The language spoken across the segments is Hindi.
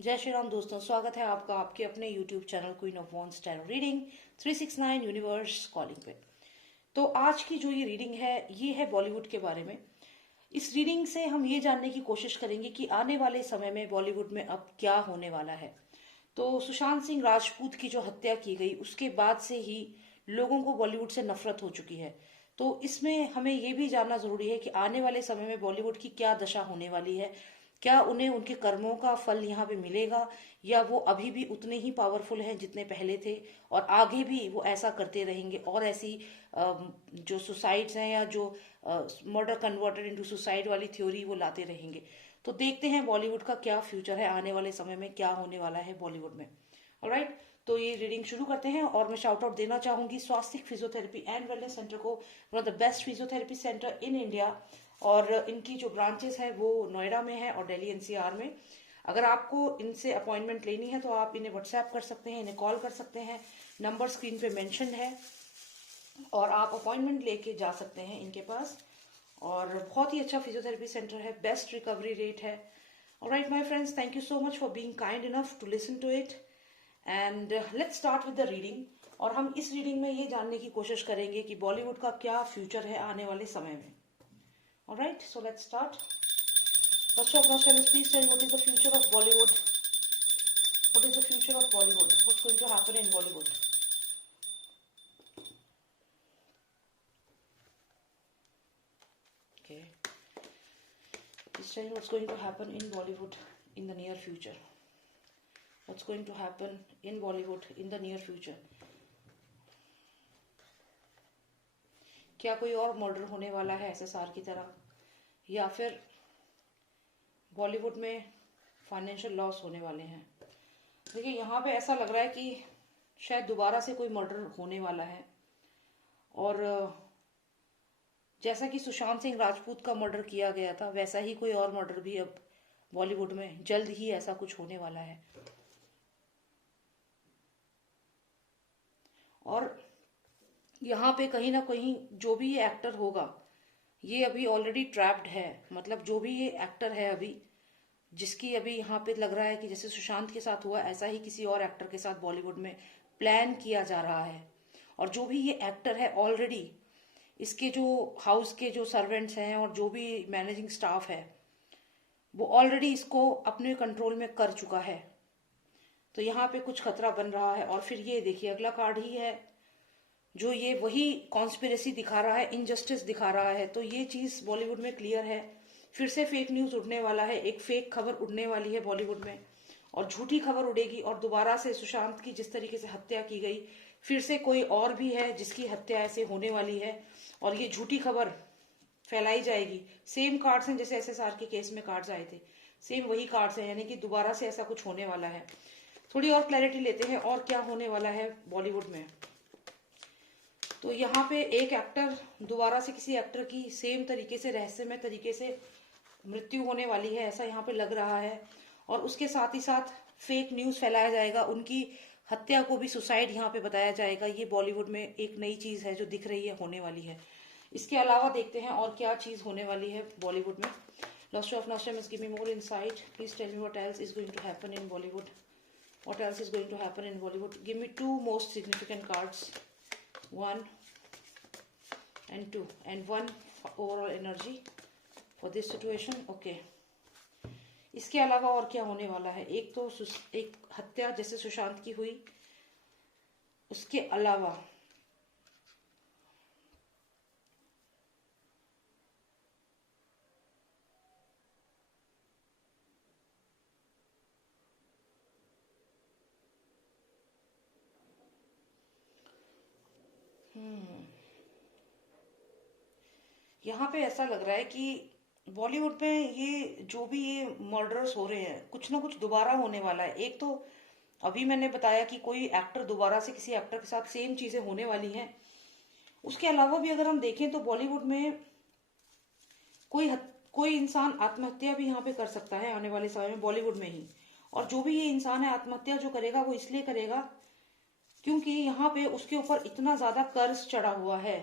जय श्री राम दोस्तों, स्वागत है आपका आपके अपने YouTube channel queen of wands tarot reading 369 universe calling पे। तो आज की जो ये रीडिंग है ये है बॉलीवुड के बारे में। इस रीडिंग से हम ये जानने की कोशिश करेंगे कि आने वाले समय में बॉलीवुड में अब क्या होने वाला है। तो सुशांत सिंह राजपूत की जो हत्या की गई उसके बाद से ही लोगों को बॉलीवुड से नफरत हो चुकी है। तो इसमें हमें ये भी जानना जरूरी है कि आने वाले समय में बॉलीवुड की क्या दशा होने वाली है। क्या उन्हें उनके कर्मों का फल यहाँ पे मिलेगा या वो अभी भी उतने ही पावरफुल हैं जितने पहले थे और आगे भी वो ऐसा करते रहेंगे और ऐसी जो सुसाइड्स हैं या जो मर्डर कन्वर्टेड इनटू सुसाइड वाली थ्योरी वो लाते रहेंगे। तो देखते हैं बॉलीवुड का क्या फ्यूचर है, आने वाले समय में क्या होने वाला है बॉलीवुड में। ऑलराइट, तो ये रीडिंग शुरू करते हैं और मैं शाउट आउट देना चाहूंगी स्वास्तिक फिजियोथेरेपी एंड वेलनेस सेंटर को, one of the best physiotherapy centre in India. और इनकी जो ब्रांचेस है वो नोएडा में है और दिल्ली एनसीआर में। अगर आपको इनसे अपॉइंटमेंट लेनी है तो आप इन्हें व्हाट्सएप कर सकते हैं, इन्हें कॉल कर सकते हैं, नंबर स्क्रीन पे मेंशन है और आप अपॉइंटमेंट लेके जा सकते हैं इनके पास। और बहुत ही अच्छा फिजियोथेरेपी सेंटर है, बेस्ट रिकवरी रेट है। Alright my friends, thank you so much for being kind enough to listen to it and let's start with the reading. और हम इस रीडिंग में ये जानने की कोशिश करेंगे कि बॉलीवुड का क्या फ्यूचर है आने वाले समय में। Alright, so let's start. First of all, please tell what is the future of Bollywood? What is the future of Bollywood? What's going to happen in Bollywood? Okay. Please tell me what's going to happen in Bollywood in the near future. What's going to happen in Bollywood in the near future? क्या कोई और मर्डर होने वाला है एसएसआर की तरह, या फिर बॉलीवुड में फाइनेंशियल लॉस होने वाले हैं? देखिए, यहाँ पे ऐसा लग रहा है कि शायद दोबारा से कोई मर्डर होने वाला है और जैसा कि सुशांत सिंह राजपूत का मर्डर किया गया था वैसा ही कोई और मर्डर भी अब बॉलीवुड में जल्द ही ऐसा कुछ होने वाला है। और यहाँ पे कहीं ना कहीं जो भी ये एक्टर होगा ये अभी ऑलरेडी ट्रैप्ड है। मतलब जो भी ये एक्टर है अभी, जिसकी अभी यहाँ पे लग रहा है कि जैसे सुशांत के साथ हुआ ऐसा ही किसी और एक्टर के साथ बॉलीवुड में प्लान किया जा रहा है। और जो भी ये एक्टर है ऑलरेडी, इसके जो हाउस के जो सर्वेंट्स हैं और जो भी मैनेजिंग स्टाफ है वो ऑलरेडी इसको अपने कंट्रोल में कर चुका है। तो यहाँ पे कुछ खतरा बन रहा है। और फिर ये देखिए, अगला कार्ड ही है जो ये वही कॉन्स्पिरेसी दिखा रहा है, इनजस्टिस दिखा रहा है। तो ये चीज बॉलीवुड में क्लियर है। फिर से फेक न्यूज उड़ने वाला है, एक फेक खबर उड़ने वाली है बॉलीवुड में और झूठी खबर उड़ेगी। और दोबारा से सुशांत की जिस तरीके से हत्या की गई, फिर से कोई और भी है जिसकी हत्या ऐसे होने वाली है और ये झूठी खबर फैलाई जाएगी। सेम कार्ड्स हैं जैसे एसएसआर के केस में कार्ड्स आए थे, सेम वही कार्ड्स हैं, यानी कि दोबारा से ऐसा कुछ होने वाला है। थोड़ी और क्लैरिटी लेते हैं और क्या होने वाला है बॉलीवुड में। तो यहाँ पे एक एक्टर, दोबारा से किसी एक्टर की सेम तरीके से रहस्यमय तरीके से मृत्यु होने वाली है ऐसा यहाँ पे लग रहा है। और उसके साथ ही साथ फेक न्यूज फैलाया जाएगा, उनकी हत्या को भी सुसाइड यहाँ पे बताया जाएगा। ये बॉलीवुड में एक नई चीज है जो दिख रही है, होने वाली है। इसके अलावा देखते हैं और क्या चीज होने वाली है बॉलीवुड में। लॉस्ट of nostalgia give me more insight. Please tell me what else is going to happen in Bollywood. What else is going to happen in Bollywood. Give me two most significant cards, 1 and 2 and 1 overall energy for this situation. Okay. इसके अलावा और क्या होने वाला है? एक तो एक हत्या जैसे सुशांत की हुई, उसके अलावा यहाँ पे ऐसा लग रहा है कि बॉलीवुड में ये जो भी ये मर्डर्स हो रहे हैं कुछ ना कुछ दोबारा होने वाला है। एक तो अभी मैंने बताया कि कोई एक्टर दोबारा से किसी एक्टर के साथ सेम चीजें होने वाली हैं। उसके अलावा भी अगर हम देखें तो बॉलीवुड में कोई इंसान आत्महत्या भी यहाँ पे कर सकता है आने वाले समय में बॉलीवुड में ही। और जो भी ये इंसान है आत्महत्या जो करेगा वो इसलिए करेगा क्योंकि यहाँ पे उसके ऊपर इतना ज्यादा कर्ज चढ़ा हुआ है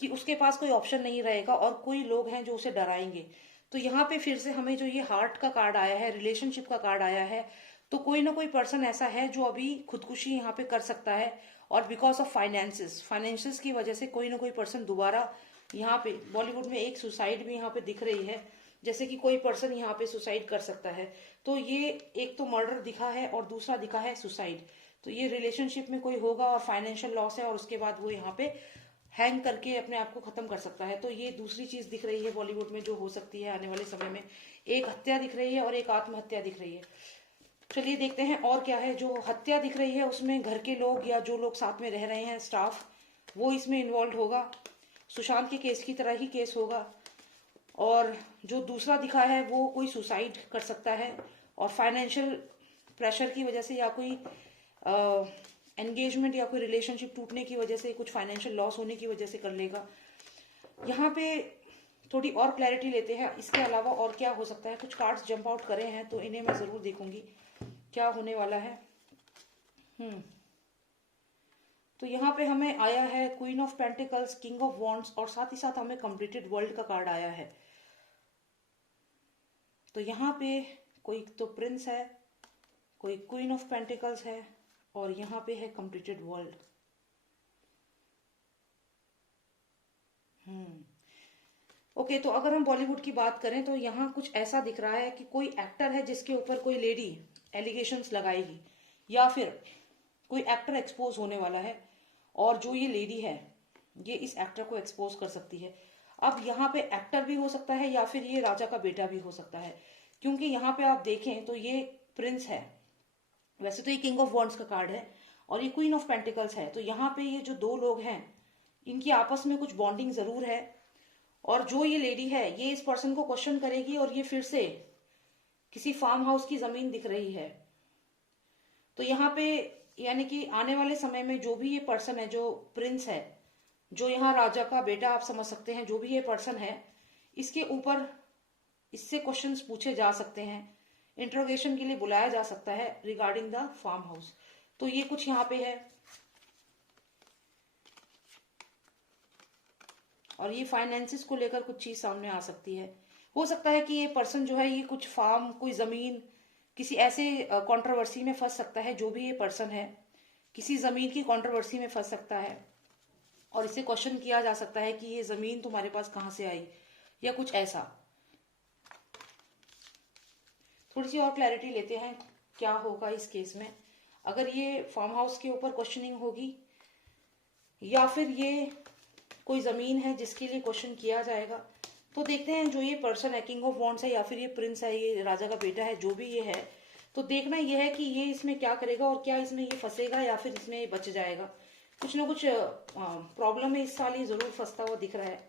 कि उसके पास कोई ऑप्शन नहीं रहेगा और कोई लोग हैं जो उसे डराएंगे। तो यहाँ पे फिर से हमें जो ये हार्ट का कार्ड आया है, रिलेशनशिप का कार्ड आया है, तो कोई ना कोई पर्सन ऐसा है जो अभी खुदकुशी यहाँ पे कर सकता है, और बिकॉज ऑफ फाइनेंसिस की वजह से कोई ना कोई पर्सन दोबारा यहाँ पे बॉलीवुड में एक सुसाइड भी यहाँ पे दिख रही है, जैसे कि कोई पर्सन यहाँ पे सुसाइड कर सकता है। तो ये एक तो मर्डर दिखा है और दूसरा दिखा है सुसाइड। तो ये रिलेशनशिप में कोई होगा और फाइनेंशियल लॉस है, और उसके बाद वो यहाँ पे हैंग करके अपने आप को खत्म कर सकता है। तो ये दूसरी चीज दिख रही है बॉलीवुड में जो हो सकती है आने वाले समय में। एक हत्या दिख रही है और एक आत्महत्या दिख रही है। चलिए देखते हैं और क्या है। जो हत्या दिख रही है उसमें घर के लोग या जो लोग साथ में रह रहे हैं, स्टाफ, वो इसमें इन्वॉल्व होगा। सुशांत के केस की तरह ही केस होगा। और जो दूसरा दिखा है वो कोई सुसाइड कर सकता है, और फाइनेंशियल प्रेशर की वजह से या कोई एंगेजमेंट या कोई रिलेशनशिप टूटने की वजह से, कुछ फाइनेंशियल लॉस होने की वजह से कर लेगा। यहाँ पे थोड़ी और क्लैरिटी लेते हैं इसके अलावा और क्या हो सकता है। कुछ कार्ड्स जंप आउट करे हैं तो इन्हें मैं जरूर देखूंगी क्या होने वाला है। तो यहाँ पे हमें आया है queen of pentacles, king of wands, और साथ ही साथ हमें कंप्लीटेड वर्ल्ड का कार्ड आया है। तो यहाँ पे कोई तो प्रिंस है, कोई क्वीन ऑफ पेंटिकल्स है, और यहाँ पे है कंप्लीटेड वर्ल्ड। ओके, तो अगर हम बॉलीवुड की बात करें तो यहाँ कुछ ऐसा दिख रहा है कि कोई एक्टर है जिसके ऊपर कोई लेडी एलिगेशंस लगाएगी, या फिर कोई एक्टर एक्सपोज होने वाला है, और जो ये लेडी है ये इस एक्टर को एक्सपोज कर सकती है। अब यहाँ पे एक्टर भी हो सकता है या फिर ये राजा का बेटा भी हो सकता है, क्योंकि यहाँ पे आप देखें तो ये प्रिंस है। वैसे तो ये किंग ऑफ वॉन्ड्स का कार्ड है और ये क्वीन ऑफ पेंटिकल्स है। तो यहाँ पे ये जो दो लोग हैं इनकी आपस में कुछ बॉन्डिंग जरूर है, और जो ये लेडी है ये इस पर्सन को क्वेश्चन करेगी, और ये फिर से किसी फार्म हाउस की जमीन दिख रही है। तो यहाँ पे यानी कि आने वाले समय में जो भी ये पर्सन है, जो प्रिंस है, जो यहाँ राजा का बेटा आप समझ सकते हैं, जो भी ये पर्सन है, इसके ऊपर इससे क्वेश्चंस पूछे जा सकते हैं, इंट्रोगेशन के लिए बुलाया जा सकता है रिगार्डिंग द फार्म हाउस। तो ये कुछ यहाँ पे है, और ये फाइनेंसिस को लेकर कुछ चीज सामने आ सकती है। हो सकता है कि ये पर्सन जो है ये कुछ फार्म, कोई जमीन, किसी ऐसे कंट्रोवर्सी में फंस सकता है। जो भी ये पर्सन है किसी जमीन की कंट्रोवर्सी में फंस सकता है, और इससे क्वेश्चन किया जा सकता है कि ये जमीन तुम्हारे पास कहां से आई, या कुछ ऐसा। थोड़ी सी और क्लैरिटी लेते हैं क्या होगा इस केस में। अगर ये फार्म हाउस के ऊपर क्वेश्चनिंग होगी, या फिर ये कोई जमीन है जिसके लिए क्वेश्चन किया जाएगा, तो देखते हैं। जो ये पर्सन है किंग ऑफ वॉन्ड्स है या फिर ये प्रिंस है, ये राजा का बेटा है, जो भी ये है, तो देखना ये है कि ये इसमें क्या करेगा, और क्या इसमें ये फंसेगा या फिर इसमें ये बच जाएगा। कुछ ना कुछ प्रॉब्लम है इस साल, ये जरूर फंसता हुआ दिख रहा है।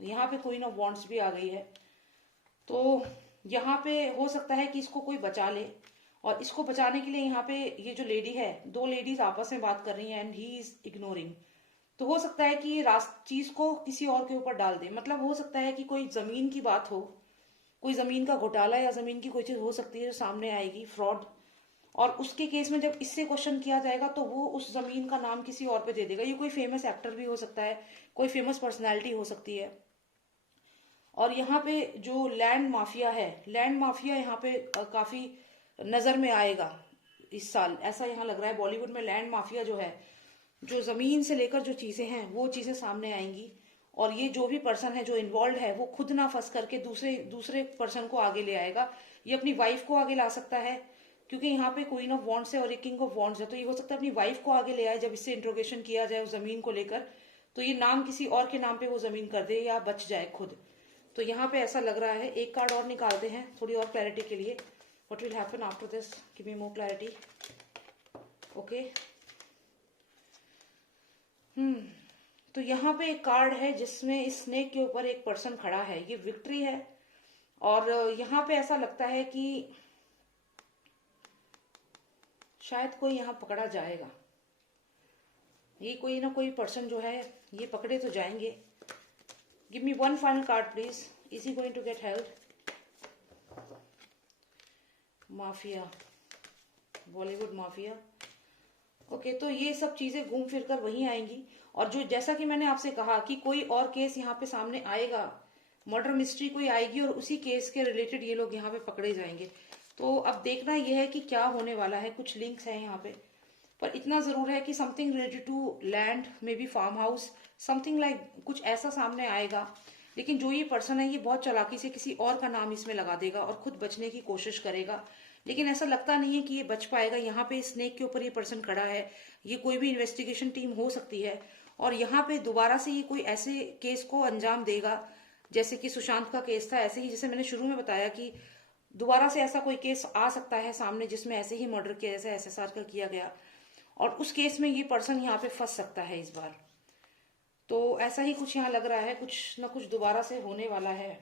यहाँ पे क्वीन ऑफ वॉन्ड्स भी आ गई है, तो यहाँ पे हो सकता है कि इसको कोई बचा ले, और इसको बचाने के लिए यहाँ पे ये जो लेडी है, दो लेडीज आपस में बात कर रही हैं एंड ही इज इग्नोरिंग। तो हो सकता है कि ये चीज को किसी और के ऊपर डाल दे। मतलब हो सकता है कि कोई जमीन की बात हो, कोई जमीन का घोटाला या जमीन की कोई चीज हो सकती है जो सामने आएगी, फ्रॉड, और उसके केस में जब इससे क्वेश्चन किया जाएगा तो वो उस जमीन का नाम किसी और पे दे देगा। ये कोई फेमस एक्टर भी हो सकता है, कोई फेमस पर्सनैलिटी हो सकती है। और यहाँ पे जो लैंड माफिया है, लैंड माफिया यहाँ पे काफी नजर में आएगा इस साल, ऐसा यहाँ लग रहा है। बॉलीवुड में लैंड माफिया जो है, जो जमीन से लेकर जो चीजें हैं वो चीजें सामने आएंगी, और ये जो भी पर्सन है जो इन्वॉल्व है वो खुद ना फंस करके दूसरे पर्सन को आगे ले आएगा। ये अपनी वाइफ को आगे ला सकता है, क्योंकि यहाँ पे क्वीन ऑफ वॉन्ड्स है और ये किंग ऑफ वॉन्ड्स है। तो ये हो सकता है अपनी वाइफ को आगे ले आए जब इससे इंट्रोगेशन किया जाए उस जमीन को लेकर, तो ये नाम किसी और के नाम पे वो जमीन कर दे या बच जाए खुद। तो यहाँ पे ऐसा लग रहा है। एक कार्ड और निकालते हैं थोड़ी और क्लैरिटी के लिए। What will happen after this, give me more clarity. Okay, तो यहाँ पे एक कार्ड है जिसमें इस स्नेक के ऊपर एक पर्सन खड़ा है, ये विक्ट्री है। और यहाँ पे ऐसा लगता है कि शायद कोई यहाँ पकड़ा जाएगा। ये कोई ना कोई पर्सन जो है ये पकड़े तो जाएंगे। Give me one final card please. Is he going to get help? Mafia, Bollywood mafia. Okay, तो ये सब चीजें घूम फिर कर वहीं आएंगी। और जो जैसा कि मैंने आपसे कहा कि कोई और केस यहाँ पे सामने आएगा मर्डर मिस्ट्री कोई आएगी और उसी केस के रिलेटेड ये लोग यहाँ पे पकड़े जाएंगे। तो अब देखना यह है कि क्या होने वाला है। कुछ लिंक्स हैं यहाँ पे, पर इतना जरूर है कि something related to land, maybe farm house, something like कुछ ऐसा सामने आएगा। लेकिन जो ये पर्सन है ये बहुत चालाकी से किसी और का नाम इसमें लगा देगा और खुद बचने की कोशिश करेगा, लेकिन ऐसा लगता नहीं है कि ये बच पाएगा। यहाँ पे स्नेक के ऊपर ये पर्सन खड़ा है, ये कोई भी इन्वेस्टिगेशन टीम हो सकती है और यहाँ पे दोबारा से ये कोई ऐसे केस को अंजाम देगा जैसे कि सुशांत का केस था। ऐसे ही जैसे मैंने शुरू में बताया कि दोबारा से ऐसा कोई केस आ सकता है सामने जिसमें ऐसे ही मर्डर किया जैसे एसएसआर का किया गया, और उस केस में ये पर्सन यहाँ पे फंस सकता है इस बार। तो ऐसा ही कुछ यहाँ लग रहा है, कुछ ना कुछ दोबारा से होने वाला है।